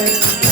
Thank you.